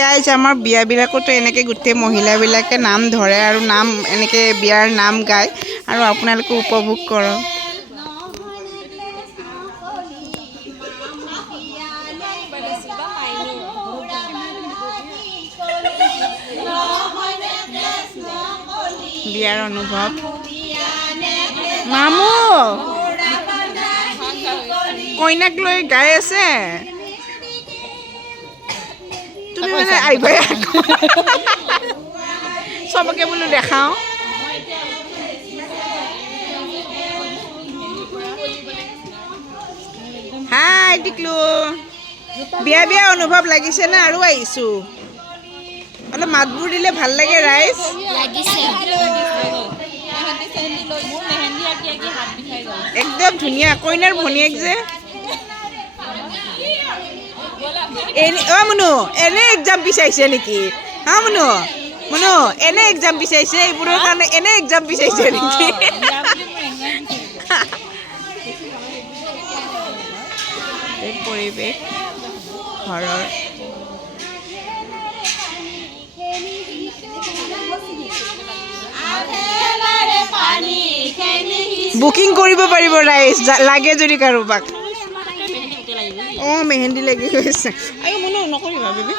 Guys আমাৰ বিয়াবিলাকতো এনেকৈ গোটেই মহিলাবিলাকে নাম ধৰে আৰু নাম এনেকৈ বিয়াৰ নাম গায় আৰু আপোনালোকে উপভোগ কৰক। বিয়াৰ অনুভৱ মামু কইনাক লৈ গাই আছে। তুমি মানে আহিবাই চবকে বোলো দেখাওঁ। হাই টিকলু, বিয়া বিয়া অনুভৱ লাগিছে না আৰু আহিছোঁ। অলপ মাতবোৰ দিলে ভাল লাগে ৰাইজ। একদম ধুনীয়া কইনাৰ ভনীয়েক যে। অ মুনু এনে এক্সাম বিচাৰিছে নেকি? হা মুনু মুনু এনে এক্সাম বিচাৰিছে এইবোৰৰ কাৰণে এনে এক্সাম বিচাৰিছে নেকি? এই পৰিৱেশ ঘৰৰ বুকিং কৰিব পাৰিব ৰাইজ লাগে যদি কাৰোবাক। অঁ মেহেন্দি লাগি গৈছে। আৰু মুনু নকৰিবা বেবী।